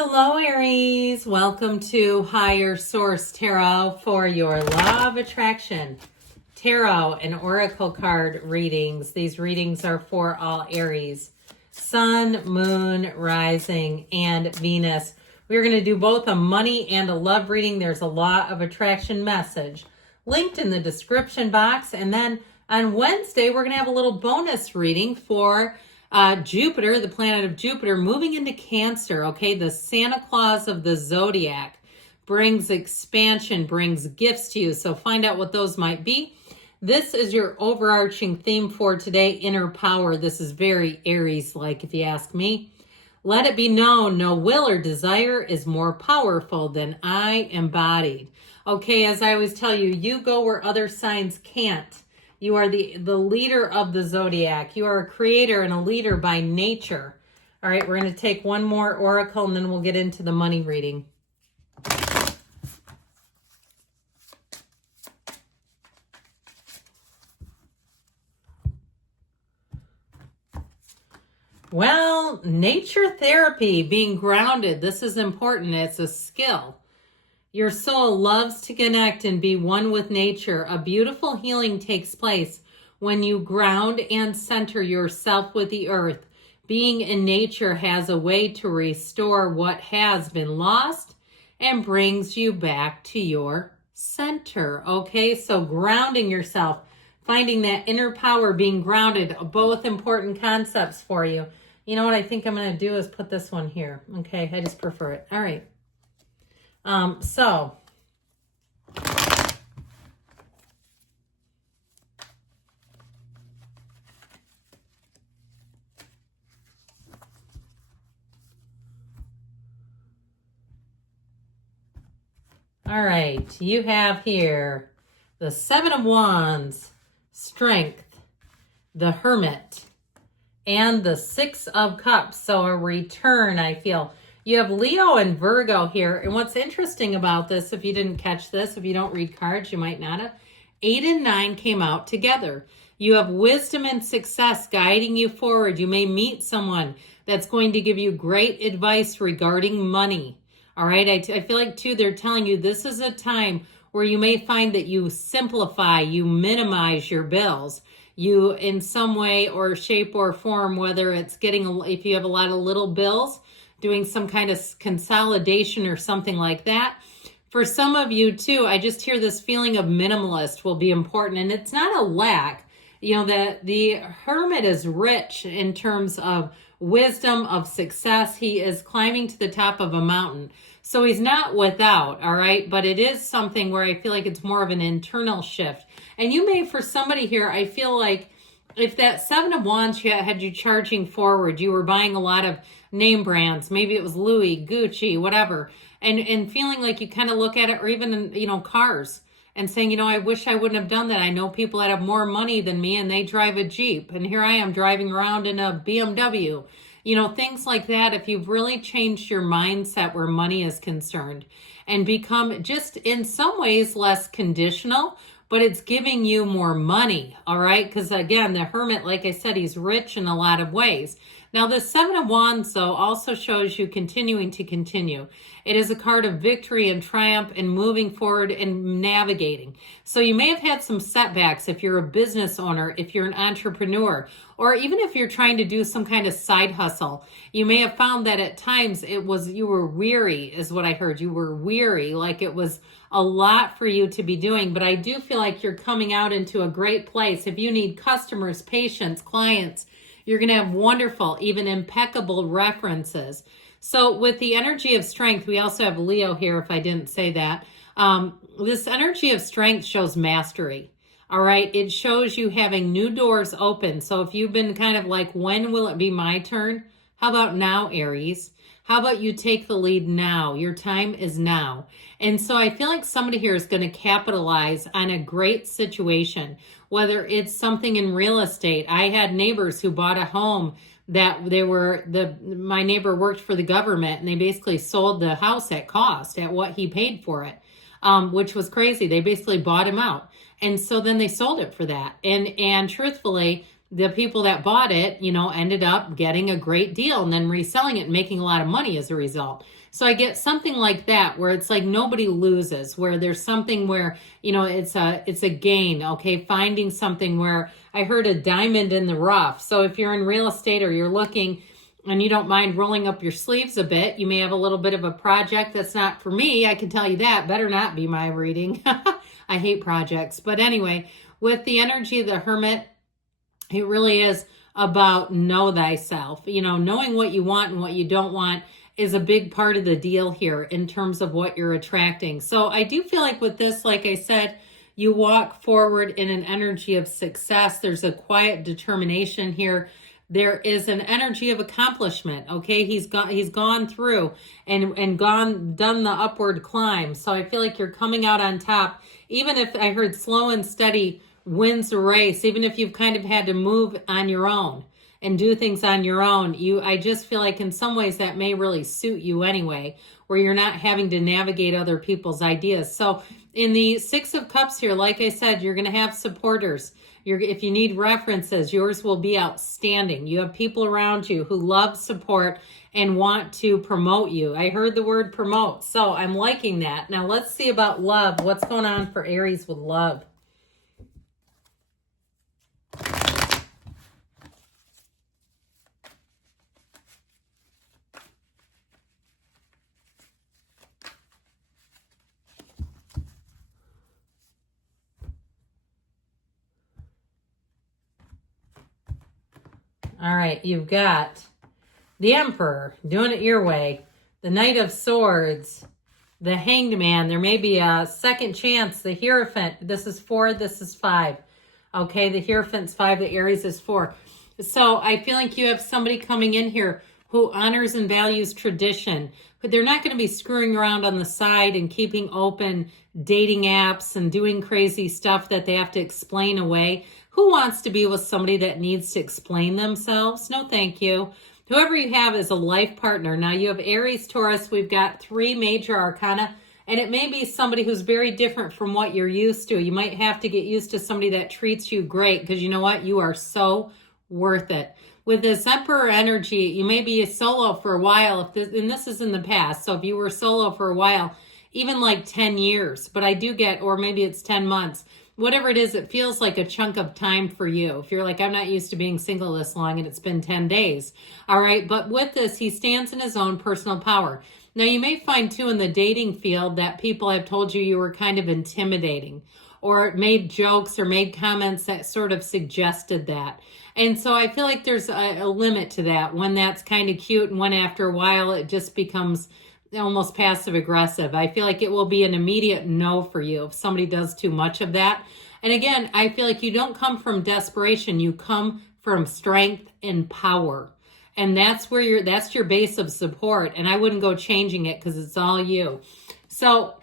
Hello, Aries. Welcome to Higher Source Tarot for your Law of Attraction Tarot and Oracle card readings. These readings are for all Aries, Sun, Moon, Rising, and Venus. We're going to do both a money and a love reading. There's a Law of Attraction message linked in the description box. And then on Wednesday, we're going to have a little bonus reading for Jupiter, the planet of Jupiter, moving into Cancer, okay? The Santa Claus of the zodiac brings expansion, brings gifts to you. So find out what those might be. This is your overarching theme for today, inner power. This is very Aries-like, if you ask me. Let it be known, no will or desire is more powerful than I embodied. Okay, as I always tell you, you go where other signs can't. You are the leader of the zodiac. You are a creator and a leader by nature. All right, we're going to take one more oracle and then we'll get into the money reading. Well, nature therapy, being grounded. This is important. It's a skill. Your soul loves to connect and be one with nature. A beautiful healing takes place when you ground and center yourself with the earth. Being in nature has a way to restore what has been lost and brings you back to your center. Okay, so grounding yourself, finding that inner power, being grounded, both important concepts for you. You know what I think I'm going to do is put this one here. Okay, I just prefer it. All right. All right, you have here the Seven of Wands, Strength, the Hermit, and the Six of Cups. So a return, I feel. You have Leo and Virgo here. And what's interesting about this, if you didn't catch this, if you don't read cards, you might not have. 8 and 9 came out together. You have wisdom and success guiding you forward. You may meet someone that's going to give you great advice regarding money. All right. I feel like, too, they're telling you this is a time where you may find that you simplify, you minimize your bills. You, in some way or shape or form, whether it's if you have a lot of little bills, doing some kind of consolidation or something like that. For some of you too, I just hear this feeling of minimalist will be important. And it's not a lack. You know, that the Hermit is rich in terms of wisdom, of success. He is climbing to the top of a mountain. So he's not without, all right? But it is something where I feel like it's more of an internal shift. And you may, for somebody here, I feel like if that Seven of Wands had you charging forward, you were buying a lot of name brands, maybe it was Louis, Gucci, whatever, and feeling like you kind of look at it, or even, cars, and saying, I wish I wouldn't have done that. I know people that have more money than me and they drive a Jeep, and here I am driving around in a BMW. Things like that. If you've really changed your mindset where money is concerned and become just in some ways less conditional, but it's giving you more money, all right? Because again, the Hermit, like I said, he's rich in a lot of ways. Now, the Seven of Wands, though, also shows you continuing to continue. It is a card of victory and triumph and moving forward and navigating. So you may have had some setbacks if you're a business owner, if you're an entrepreneur, or even if you're trying to do some kind of side hustle. You may have found that at times you were weary, is what I heard. You were weary, like it was a lot for you to be doing. But I do feel like you're coming out into a great place. If you need customers, patients, clients, you're going to have wonderful, even impeccable references. So with the energy of strength, we also have Leo here, if I didn't say that. This energy of strength shows mastery. All right. It shows you having new doors open. So if you've been kind of like, when will it be my turn? How about now, Aries? How about you take the lead now? Your time is now. And so I feel like somebody here is going to capitalize on a great situation, whether it's something in real estate. I had neighbors who bought a home that my neighbor worked for the government, and they basically sold the house at cost at what he paid for it, which was crazy. They basically bought him out. And so then they sold it for that. And truthfully, the people that bought it, you know, ended up getting a great deal and then reselling it and making a lot of money as a result. So I get something like that where it's like nobody loses, where there's something where, you know, it's a gain. Okay. Finding something where I heard a diamond in the rough. So if you're in real estate or you're looking and you don't mind rolling up your sleeves a bit, you may have a little bit of a project that's not for me. I can tell you that. Better not be my reading. I hate projects. But anyway, with the energy of the Hermit, it really is about know thyself. You know, knowing what you want and what you don't want is a big part of the deal here in terms of what you're attracting. So I do feel like with this, like I said, you walk forward in an energy of success. There's a quiet determination here. There is an energy of accomplishment. Okay, he's gone through and done the upward climb. So I feel like you're coming out on top. Even if I heard slow and steady wins the race, even if you've kind of had to move on your own and do things on your own, I just feel like in some ways that may really suit you anyway, where you're not having to navigate other people's ideas. So in the Six of Cups here, like I said, you're going to have supporters. If you need references, yours will be outstanding. You have people around you who love support and want to promote you. I heard the word promote, so I'm liking that. Now let's see about love. What's going on for Aries with love? All right, you've got the Emperor, doing it your way, the Knight of Swords, the Hanged Man. There may be a second chance, the Hierophant. This is 4, this is 5. Okay, the Hierophant's 5, the Aries is 4. So I feel like you have somebody coming in here who honors and values tradition. But they're not going to be screwing around on the side and keeping open dating apps and doing crazy stuff that they have to explain away. Who wants to be with somebody that needs to explain themselves? No, thank you. Whoever you have is a life partner. Now you have Aries, Taurus. We've got 3 major arcana, and it may be somebody who's very different from what you're used to. You might have to get used to somebody that treats you great because you know what? You are so worth it. With this Emperor energy, you may be a solo for a while, and this is in the past. So if you were solo for a while, even like 10 years, but I do get, or maybe it's 10 months, whatever it is, it feels like a chunk of time for you. If you're like, I'm not used to being single this long and it's been 10 days. All right. But with this, he stands in his own personal power. Now you may find too in the dating field that people have told you were kind of intimidating or made jokes or made comments that sort of suggested that. And so I feel like there's a limit to that, when that's kind of cute and when after a while it just becomes almost passive aggressive. I feel like it will be an immediate no for you if somebody does too much of that. And again, I feel like you don't come from desperation. You come from strength and power. And that's where that's your base of support. And I wouldn't go changing it because it's all you. So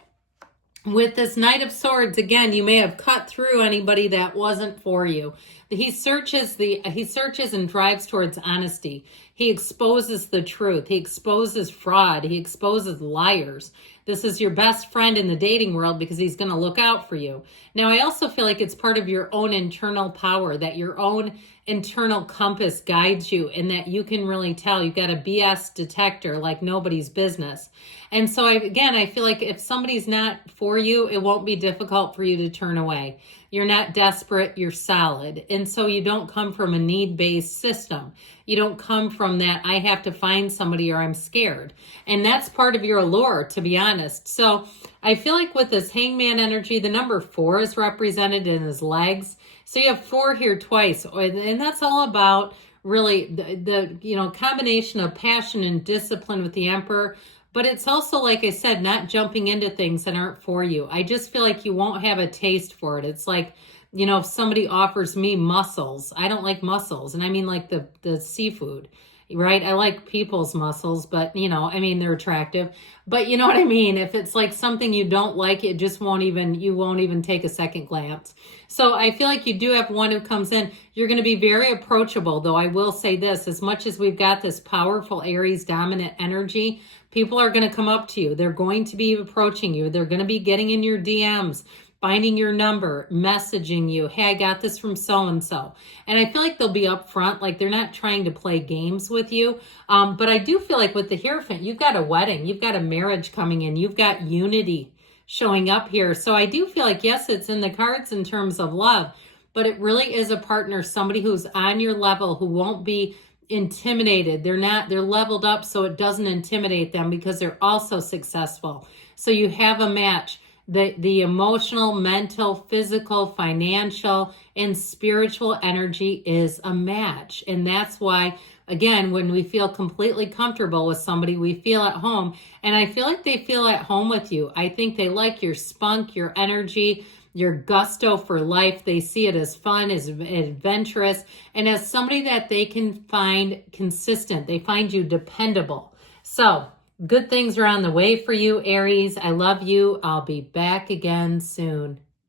with this Knight of Swords, again, you may have cut through anybody that wasn't for you. He searches and drives towards honesty. He exposes the truth. He exposes fraud. He exposes liars. This is your best friend in the dating world because he's going to look out for you. Now, I also feel like it's part of your own internal power, that your own internal compass guides you and that you can really tell. You've got a BS detector like nobody's business. And so, I feel like if somebody's not for you, it won't be difficult for you to turn away. You're not desperate, you're solid. And so you don't come from a need-based system. You don't come from that, I have to find somebody or I'm scared. And that's part of your allure, to be honest. So I feel like with this Hangman energy, the number 4 is represented in his legs. So you have 4 here twice. And that's all about really the combination of passion and discipline with the Emperor. But it's also, like I said, not jumping into things that aren't for you. I just feel like you won't have a taste for it. It's like, if somebody offers me mussels, I don't like mussels. And I mean like the seafood, right? I like people's mussels, but they're attractive. But you know what I mean? If it's like something you don't like, it just you won't even take a second glance. So I feel like you do have one who comes in. You're going to be very approachable, though I will say this, as much as we've got this powerful Aries dominant energy, people are going to come up to you. They're going to be approaching you. They're going to be getting in your DMs, finding your number, messaging you, hey, I got this from so-and-so. And I feel like they'll be upfront, like they're not trying to play games with you. But I do feel like with the Hierophant, you've got a wedding, you've got a marriage coming in, you've got unity showing up here. So I do feel like, yes, it's in the cards in terms of love, but it really is a partner, somebody who's on your level, who won't be intimidated. They're leveled up so it doesn't intimidate them because they're also successful. So you have a match. The emotional, mental, physical, financial, and spiritual energy is a match. And that's why, again, when we feel completely comfortable with somebody, we feel at home. And I feel like they feel at home with you. I think they like your spunk, your energy, your gusto for life. They see it as fun, as adventurous, and as somebody that they can find consistent. They find you dependable. So good things are on the way for you, Aries. I love you. I'll be back again soon.